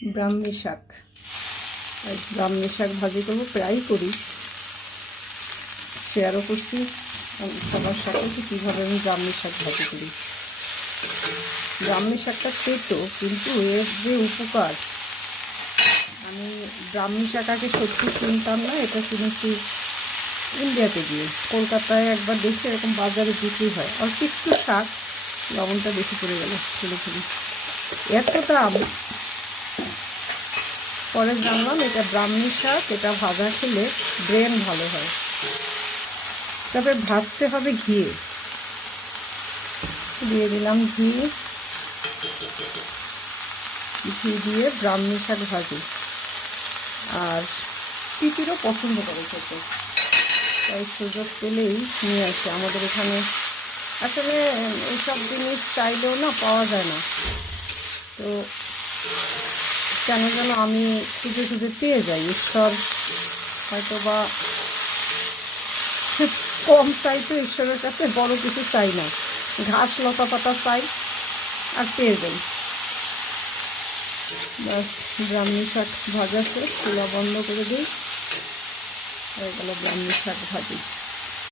ব্রাহ্মী শাক। ব্রাহ্মী শাক ভাজি করবো, প্রায়ই করি, শেয়ারও করছি সবার সাথে যে কীভাবে আমি ব্রাহ্মী শাক ভাজি করি। ব্রাহ্মী শাকটা তেতো, কিন্তু এর যে উপকার, আমি ব্রাহ্মী শাক আগে সত্যি চিনতাম না, এটা কিনেছি ইন্ডিয়াতে গিয়ে। কলকাতায় একবার দেখি এরকম বাজারে বিক্রি হয়, অল্প একটু শাক, লবণটা বেশি পড়ে গেল, ফেলে ফেলি, এত দাম। পরে জানলাম এটা ব্রাহ্মী শাক, এটা ভাজা খেলে ব্রেন ভালো হয়। তবে ভাজতে হবে ঘিয়ে, দিয়ে দিলাম ঘি দিয়ে ব্রাহ্মী শাক ভাজি। আর পিপিরও পছন্দ করে খেতে, তাই সুযোগ পেলেই নিয়ে আসে। আমাদের এখানে আসলে এইসব জিনিস চাইলেও না পাওয়া যায় না, তো কেন যেন আমি খুঁজে খুঁজে পেয়ে যাই। ঈশ্বর হয়তো বা কম চাই, তো ঈশ্বরের কাছে বড় কিছু চাই না, ঘাস লতা পাতা চাই আর পেয়ে যাই। বাস, ব্রাহ্মী শাক ভাজা শেষ, চুলা বন্ধ করে দিই, হয়ে গেল ব্রাহ্মী শাক ভাজি।